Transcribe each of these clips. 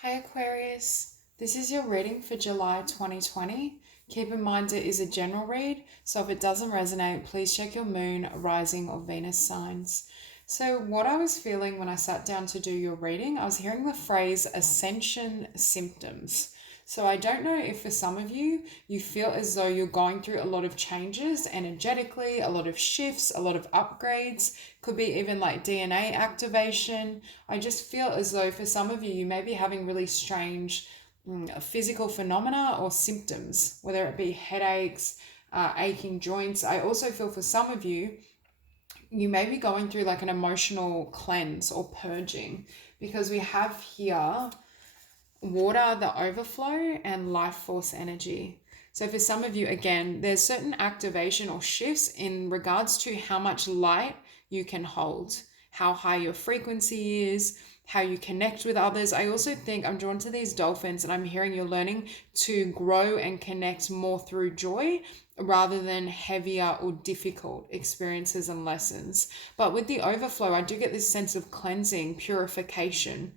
Hi Aquarius, this is your reading for July 2020. Keep in mind it is a general read, so if it doesn't resonate, please check your moon, rising, or Venus signs. So, what I was feeling when I sat down to do your reading, I was hearing the phrase ascension symptoms. So, I don't know if for some of you, you feel as though you're going through a lot of changes energetically, a lot of shifts, a lot of upgrades, could be even like DNA activation. I just feel as though for some of you, you may be having really strange physical phenomena or symptoms, whether it be headaches, aching joints. I also feel for some of you, you may be going through like an emotional cleanse or purging because we have here water, the overflow, and life force energy. So for some of you, again, there's certain activation or shifts in regards to how much light you can hold, how high your frequency is, how you connect with others. I also think I'm drawn to these dolphins and I'm hearing you're learning to grow and connect more through joy rather than heavier or difficult experiences and lessons. But with the overflow, I do get this sense of cleansing, purification.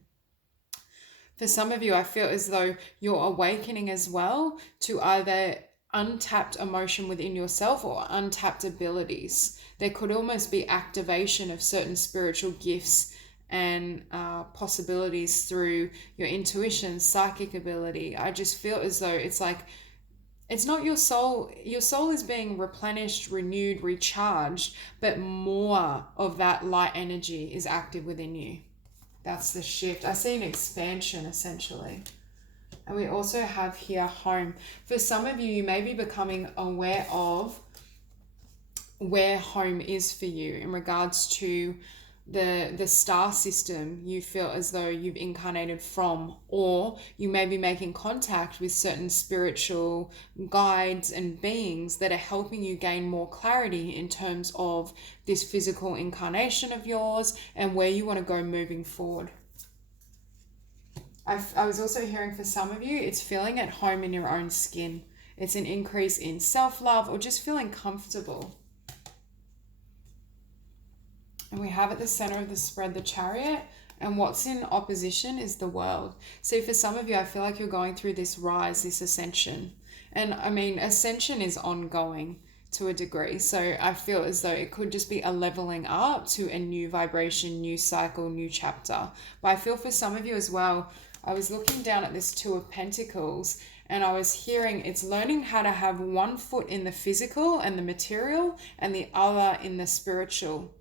For some of you, I feel as though you're awakening as well to either untapped emotion within yourself or untapped abilities. There could almost be activation of certain spiritual gifts and possibilities through your intuition, psychic ability. I just feel as though it's like it's not your soul is being replenished, renewed, recharged, but more of that light energy is active within you. That's the shift. I see an expansion essentially. And we also have here home. For some of you, you may be becoming aware of where home is for you in regards to the star system you feel as though you've incarnated from, or you may be making contact with certain spiritual guides and beings that are helping you gain more clarity in terms of this physical incarnation of yours and where you want to go moving forward. I was also hearing for some of you, it's feeling at home in your own skin. It's an increase in self-love or just feeling comfortable. And we have at the center of the spread the Chariot, and what's in opposition is the world. So for some of you, I feel like you're going through this rise, this ascension. And I mean, ascension is ongoing to a degree. So I feel as though it could just be a leveling up to a new vibration, new cycle, new chapter. But I feel for some of you as well, I was looking down at this Two of Pentacles and I was hearing it's learning how to have one foot in the physical and the material and the other in the spiritual,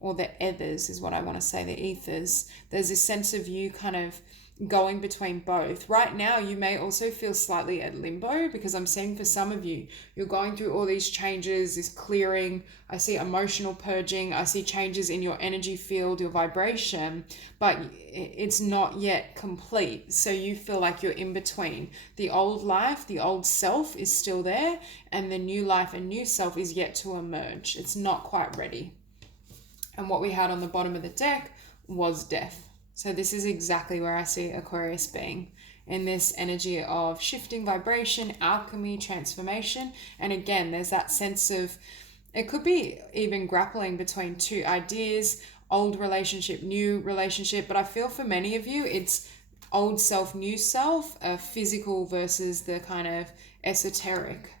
or the ethers is what I want to say, the ethers. There's this sense of you kind of going between both. Right now, you may also feel slightly at limbo because I'm seeing for some of you, you're going through all these changes, this clearing. I see emotional purging. I see changes in your energy field, your vibration, but it's not yet complete. So you feel like you're in between. The old life, the old self is still there, and the new life and new self is yet to emerge. It's not quite ready. And what we had on the bottom of the deck was death. So this is exactly where I see Aquarius being, in this energy of shifting vibration, alchemy, transformation. And again, there's that sense of, it could be even grappling between two ideas, old relationship, new relationship. But I feel for many of you, it's old self, new self, physical versus the kind of esoteric.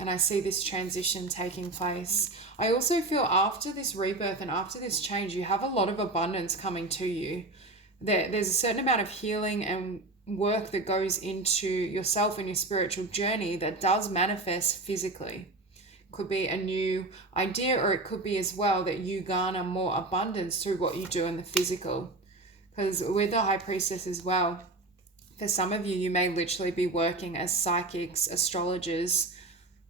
And I see this transition taking place. I also feel after this rebirth and after this change, you have a lot of abundance coming to you. There's a certain amount of healing and work that goes into yourself and your spiritual journey that does manifest physically. Could be a new idea, or it could be as well that you garner more abundance through what you do in the physical. Because with the High Priestess as well, for some of you, you may literally be working as psychics, astrologers,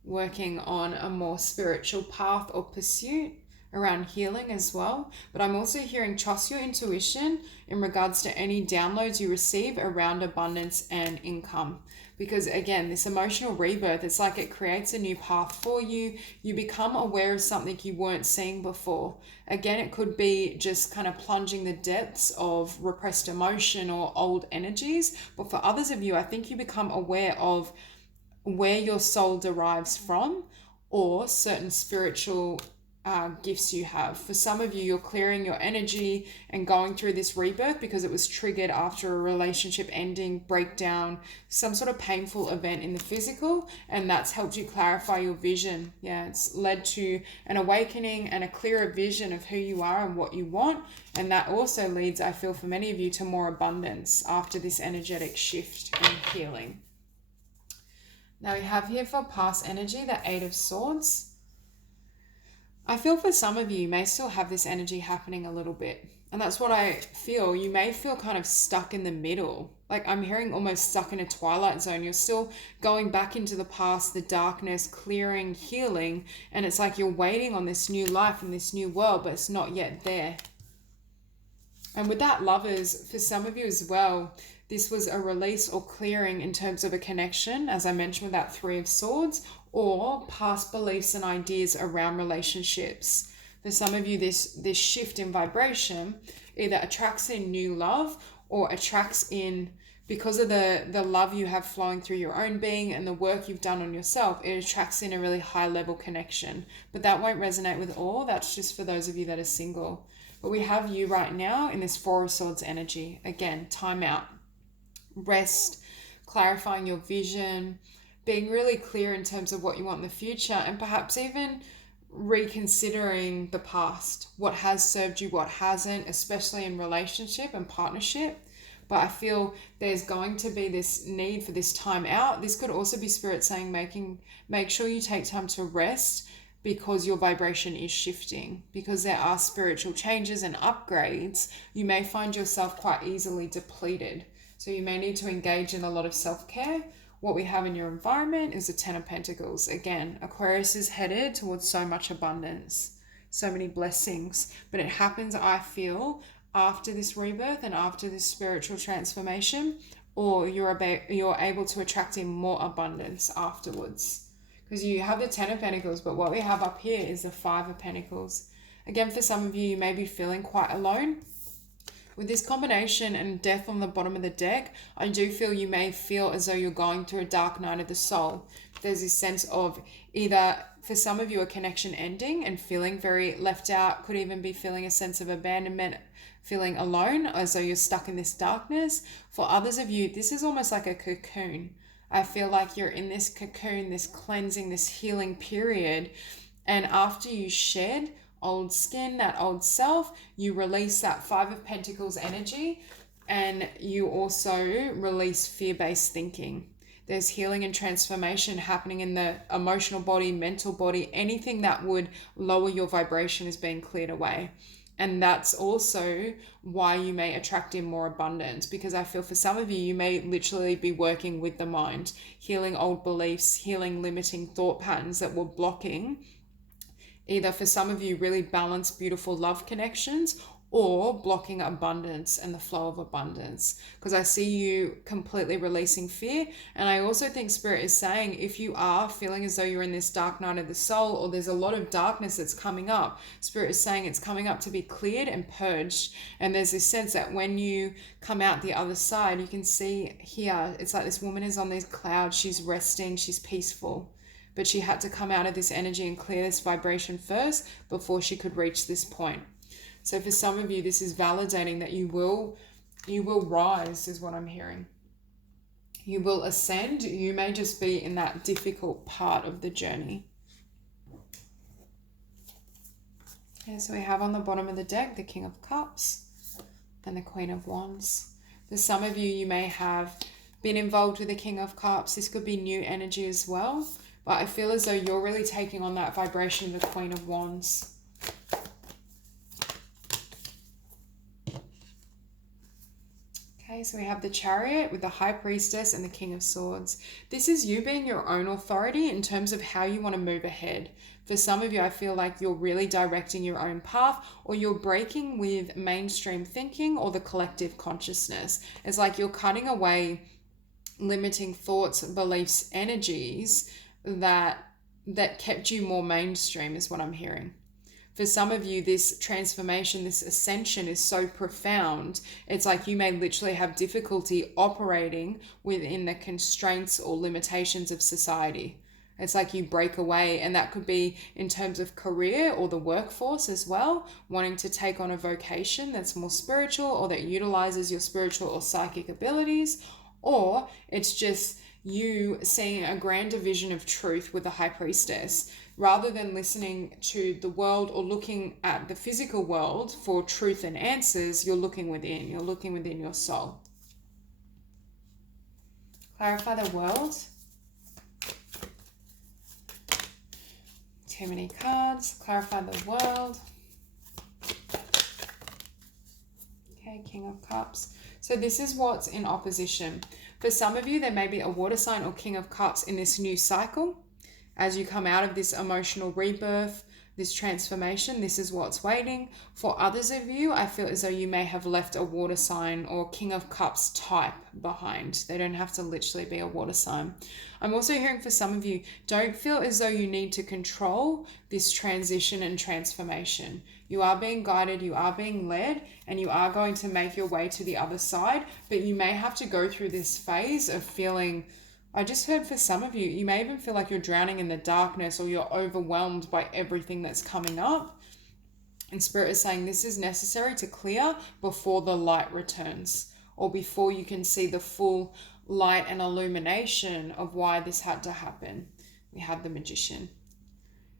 working on a more spiritual path or pursuit around healing as well. But I'm also hearing trust your intuition in regards to any downloads you receive around abundance and income. Because again, this emotional rebirth, it's like it creates a new path for you. You become aware of something you weren't seeing before. Again, it could be just kind of plunging the depths of repressed emotion or old energies. But for others of you, I think you become aware of where your soul derives from, or certain spiritual gifts you have. For some of you, you're clearing your energy and going through this rebirth because it was triggered after a relationship ending, breakdown, some sort of painful event in the physical, and that's helped you clarify your vision. Yeah, it's led to an awakening and a clearer vision of who you are and what you want, and that also leads, I feel, for many of you to more abundance after this energetic shift and healing. Now we have here for past energy, the Eight of Swords. I feel for some of you, you may still have this energy happening a little bit. And that's what I feel. You may feel kind of stuck in the middle. Like I'm hearing almost stuck in a twilight zone. You're still going back into the past, the darkness, clearing, healing. And it's like you're waiting on this new life and this new world, but it's not yet there. And with that, lovers, for some of you as well, this was a release or clearing in terms of a connection, as I mentioned with that Three of Swords, or past beliefs and ideas around relationships. For some of you, this shift in vibration either attracts in new love or attracts in, because of the love you have flowing through your own being and the work you've done on yourself, it attracts in a really high level connection. But that won't resonate with all. That's just for those of you that are single. But we have you right now in this Four of Swords energy. Again, time out, rest, clarifying your vision, being really clear in terms of what you want in the future, and perhaps even reconsidering the past, what has served you, what hasn't, especially in relationship and partnership. But I feel there's going to be this need for this time out. This could also be Spirit saying make sure you take time to rest, because your vibration is shifting, because there are spiritual changes and upgrades. You may find yourself quite easily depleted. So you may need to engage in a lot of self-care. What we have in your environment is the Ten of Pentacles. Again, Aquarius is headed towards so much abundance, so many blessings. But it happens, I feel, after this rebirth and after this spiritual transformation, or you're able to attract in more abundance afterwards. Because you have the Ten of Pentacles, but what we have up here is the Five of Pentacles. Again, for some of you, you may be feeling quite alone. With this combination and death on the bottom of the deck, I do feel you may feel as though you're going through a dark night of the soul. There's this sense of either, for some of you, a connection ending and feeling very left out, could even be feeling a sense of abandonment, feeling alone, as though you're stuck in this darkness. For others of you, this is almost like a cocoon. I feel like you're in this cocoon, this cleansing, this healing period. And after you shed old skin, that old self, you release that Five of Pentacles energy, and you also release fear-based thinking. There's healing and transformation happening in the emotional body, mental body. Anything that would lower your vibration is being cleared away. And that's also why you may attract in more abundance, because I feel for some of you, you may literally be working with the mind, healing old beliefs, healing limiting thought patterns that were blocking either, for some of you, really balanced, beautiful love connections, or blocking abundance and the flow of abundance. Because I see you completely releasing fear. And I also think Spirit is saying, if you are feeling as though you're in this dark night of the soul, or there's a lot of darkness that's coming up, Spirit is saying it's coming up to be cleared and purged. And there's this sense that when you come out the other side, you can see here, it's like this woman is on these clouds, she's resting, she's peaceful. But she had to come out of this energy and clear this vibration first before she could reach this point. So for some of you, this is validating that you will rise, is what I'm hearing. You will ascend. You may just be in that difficult part of the journey. Okay, so we have on the bottom of the deck the King of Cups and the Queen of Wands. For some of you, you may have been involved with the King of Cups. This could be new energy as well. But I feel as though you're really taking on that vibration of the Queen of Wands. Okay, so we have the Chariot with the High Priestess and the King of Swords. This is you being your own authority in terms of how you want to move ahead. For some of you, I feel like you're really directing your own path, or you're breaking with mainstream thinking or the collective consciousness. It's like you're cutting away limiting thoughts, beliefs, energies that kept you more mainstream, is what I'm hearing. For some of you, this transformation, this ascension is so profound, it's like you may literally have difficulty operating within the constraints or limitations of society. It's like you break away, and that could be in terms of career or the workforce as well, wanting to take on a vocation that's more spiritual or that utilizes your spiritual or psychic abilities, or it's just you seeing a grander vision of truth with the High Priestess. Rather than listening to the world or looking at the physical world for truth and answers, you're looking within. You're looking within your soul. Clarify the world. Too many cards. Clarify the world. Okay, King of Cups. So this is what's in opposition. For some of you, there may be a water sign or King of Cups in this new cycle. As you come out of this emotional rebirth, this transformation, this is what's waiting. For others of you, I feel as though you may have left a water sign or King of Cups type behind. They don't have to literally be a water sign. I'm also hearing for some of you, don't feel as though you need to control this transition and transformation. You are being guided, you are being led, and you are going to make your way to the other side, but you may have to go through this phase of feeling, I just heard for some of you, you may even feel like you're drowning in the darkness or you're overwhelmed by everything that's coming up. And Spirit is saying this is necessary to clear before the light returns, or before you can see the full light and illumination of why this had to happen. We have the Magician.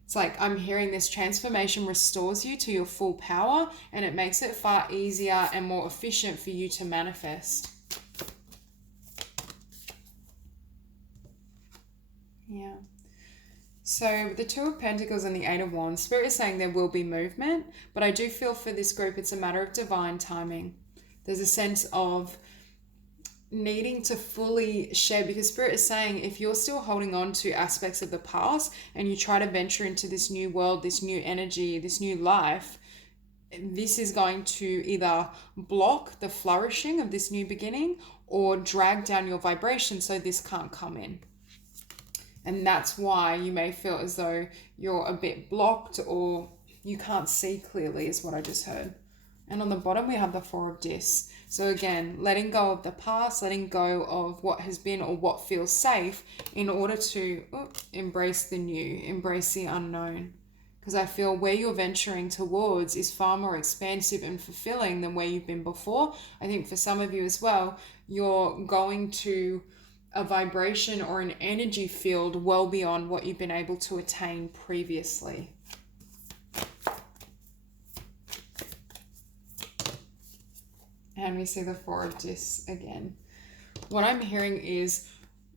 It's like I'm hearing this transformation restores you to your full power, and it makes it far easier and more efficient for you to manifest. Yeah. So the Two of Pentacles and the Eight of Wands, Spirit is saying there will be movement, but I do feel for this group it's a matter of divine timing. There's a sense of needing to fully share, because Spirit is saying if you're still holding on to aspects of the past and you try to venture into this new world, this new energy, this new life, this is going to either block the flourishing of this new beginning or drag down your vibration so this can't come in. And that's why you may feel as though you're a bit blocked or you can't see clearly, is what I just heard. And on the bottom, we have the Four of Discs. So again, letting go of the past, letting go of what has been or what feels safe in order to embrace the new, embrace the unknown. Because I feel where you're venturing towards is far more expansive and fulfilling than where you've been before. I think for some of you as well, you're going to a vibration or an energy field well beyond what you've been able to attain previously. And we see the Four of Discs again. What I'm hearing is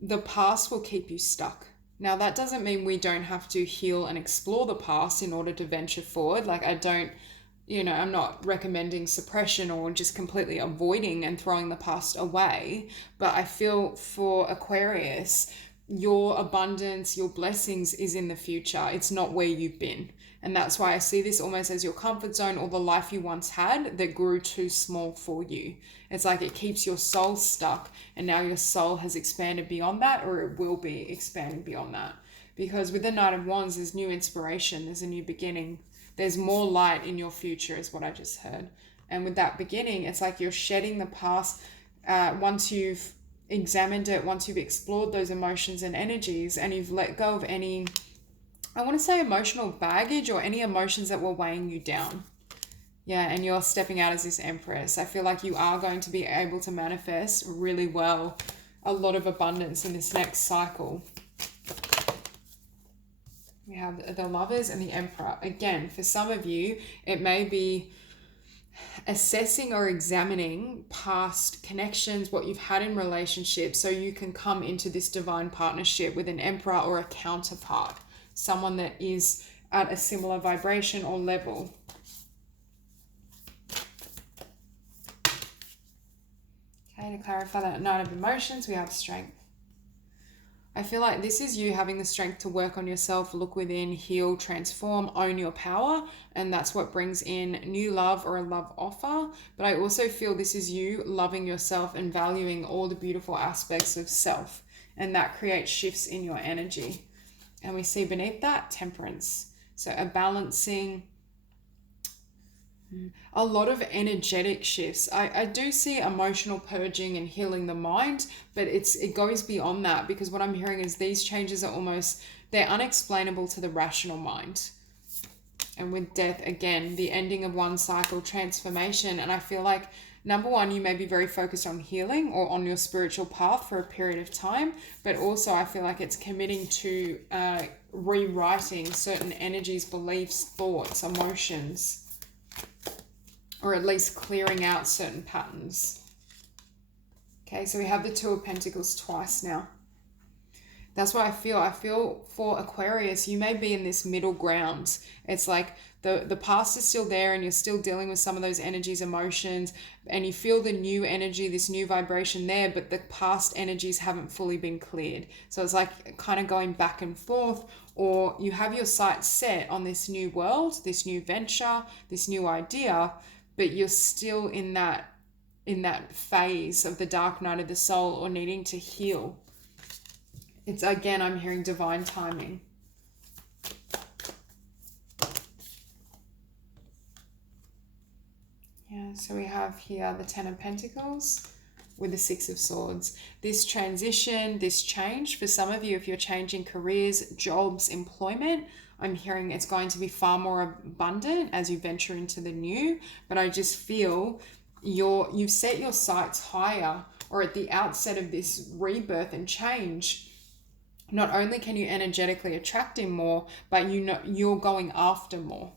the past will keep you stuck. Now, that doesn't mean we don't have to heal and explore the past in order to venture forward. Like I'm not recommending suppression or just completely avoiding and throwing the past away. But I feel for Aquarius, your abundance, your blessings is in the future. It's not where you've been. And that's why I see this almost as your comfort zone or the life you once had that grew too small for you. It's like it keeps your soul stuck, and now your soul has expanded beyond that, or it will be expanding beyond that. Because with the Knight of Wands, there's new inspiration, there's a new beginning. There's more light in your future is what I just heard. And with that beginning, it's like you're shedding the past once you've examined it, once you've explored those emotions and energies, and you've let go of any, I want to say emotional baggage or any emotions that were weighing you down. Yeah, and you're stepping out as this Empress. I feel like you are going to be able to manifest really well a lot of abundance in this next cycle. We have the Lovers and the Emperor. Again, for some of you, it may be assessing or examining past connections, what you've had in relationships, so you can come into this divine partnership with an Emperor or a counterpart, someone that is at a similar vibration or level. Okay, to clarify that Knight of Emotions, we have Strength. I feel like this is you having the strength to work on yourself, look within, heal, transform, own your power. And that's what brings in new love or a love offer. But I also feel this is you loving yourself and valuing all the beautiful aspects of self. And that creates shifts in your energy. And we see beneath that Temperance. So a balancing, a lot of energetic shifts. I do see emotional purging and healing the mind, but it goes beyond that, because what I'm hearing is these changes are almost they're unexplainable to the rational mind. And with death, again, the ending of one cycle, transformation. And I feel like, number one, you may be very focused on healing or on your spiritual path for a period of time, but also I feel like it's committing to rewriting certain energies, beliefs, thoughts, emotions, or at least clearing out certain patterns. Okay, so we have the Two of Pentacles twice now. That's what I feel. I feel for Aquarius, you may be in this middle ground. It's like the past is still there and you're still dealing with some of those energies, emotions, and you feel the new energy, this new vibration there, but the past energies haven't fully been cleared. So it's like kind of going back and forth, or you have your sights set on this new world, this new venture, this new idea, but you're still in that phase of the dark night of the soul, or needing to heal. It's, again, I'm hearing divine timing. Yeah, so we have here the Ten of Pentacles with the Six of Swords. This transition, this change, for some of you, if you're changing careers, jobs, employment, I'm hearing it's going to be far more abundant as you venture into the new. But I just feel you've set your sights higher, or at the outset of this rebirth and change. Not only can you energetically attract in more, but you know you're going after more.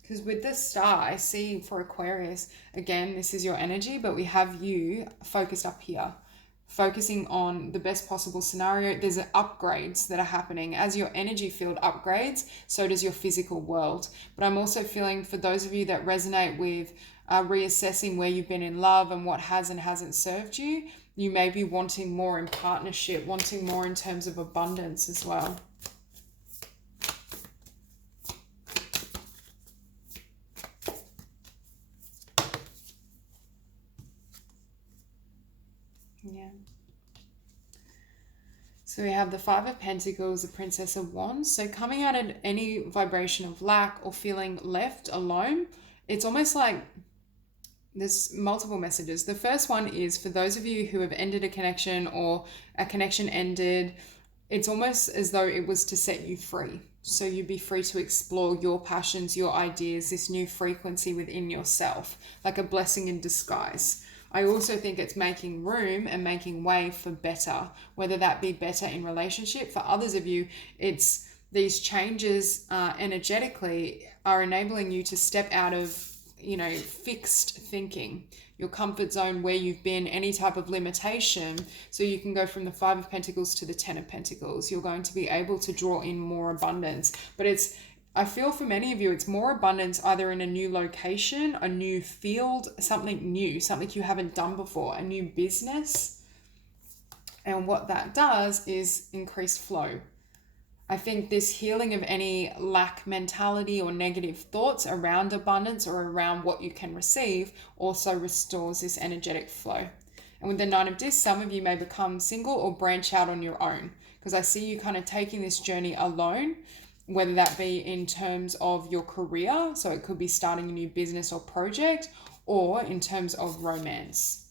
Because with the Star, I see for Aquarius, again, this is your energy, but we have you focused up here, focusing on the best possible scenario. There's upgrades that are happening. As your energy field upgrades, so does your physical world. But I'm also feeling, for those of you that resonate with reassessing where you've been in love and what has and hasn't served you, you may be wanting more in partnership, wanting more in terms of abundance as well. Yeah. So we have the Five of Pentacles, the Princess of Wands. So coming out of any vibration of lack or feeling left alone, it's almost like there's multiple messages. The first one is for those of you who have ended a connection, or a connection ended, it's almost as though it was to set you free. So you'd be free to explore your passions, your ideas, this new frequency within yourself, like a blessing in disguise. I also think it's making room and making way for better, whether that be better in relationship. For others of you, it's these changes energetically are enabling you to step out of fixed thinking, your comfort zone, where you've been, any type of limitation. So you can go from the Five of Pentacles to the Ten of Pentacles. You're going to be able to draw in more abundance. But I feel for many of you, it's more abundance either in a new location, a new field, something new, something you haven't done before, a new business. And what that does is increase flow. I think this healing of any lack mentality or negative thoughts around abundance or around what you can receive also restores this energetic flow. And with the Nine of Discs, some of you may become single or branch out on your own, because I see you kind of taking this journey alone, whether that be in terms of your career, so it could be starting a new business or project, or in terms of romance.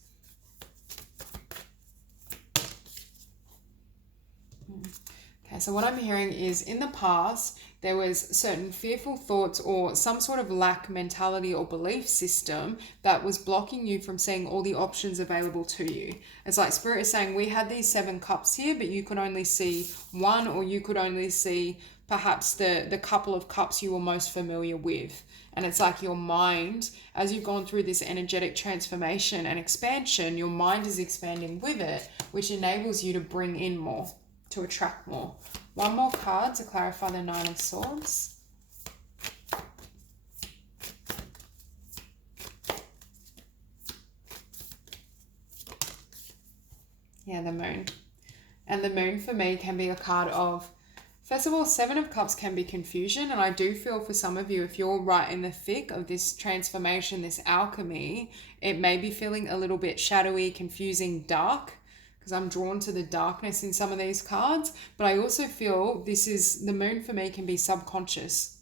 Okay, so what I'm hearing is, in the past, there was certain fearful thoughts or some sort of lack mentality or belief system that was blocking you from seeing all the options available to you. It's like Spirit is saying, we had these 7 cups here, but you could only see one, or you could only see perhaps the couple of cups you were most familiar with. And it's like your mind, as you've gone through this energetic transformation and expansion, your mind is expanding with it, which enables you to bring in more, to attract more. One more card to clarify the Nine of Swords. Yeah, the Moon. And the Moon for me can be a card of, first of all, 7 of Cups can be confusion. And I do feel for some of you, if you're right in the thick of this transformation, this alchemy, it may be feeling a little bit shadowy, confusing, dark, because I'm drawn to the darkness in some of these cards. But I also feel the Moon for me can be subconscious.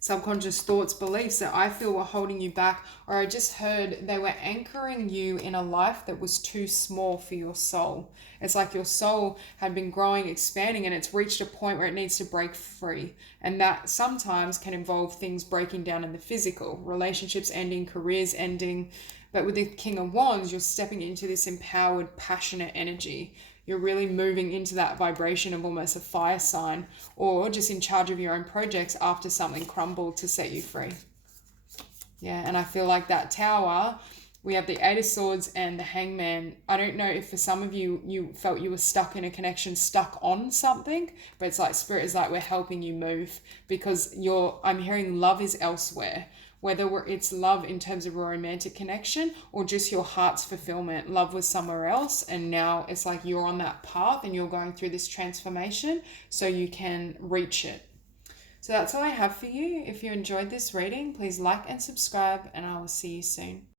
subconscious thoughts, beliefs that I feel were holding you back, or I just heard they were anchoring you in a life that was too small for your soul. It's like your soul had been growing, expanding, and it's reached a point where it needs to break free. And that sometimes can involve things breaking down in the physical, relationships ending, careers ending. But with the King of Wands, you're stepping into this empowered, passionate energy. You're really moving into that vibration of almost a fire sign, or just in charge of your own projects after something crumbled to set you free. Yeah, and I feel like that Tower, we have the Eight of Swords and the Hangman. I don't know if for some of you, you felt you were stuck in a connection, stuck on something, but it's like Spirit is like, we're helping you move, because I'm hearing love is elsewhere. Whether it's love in terms of a romantic connection or just your heart's fulfillment. Love was somewhere else, and now it's like you're on that path and you're going through this transformation so you can reach it. So that's all I have for you. If you enjoyed this reading, please like and subscribe, and I will see you soon.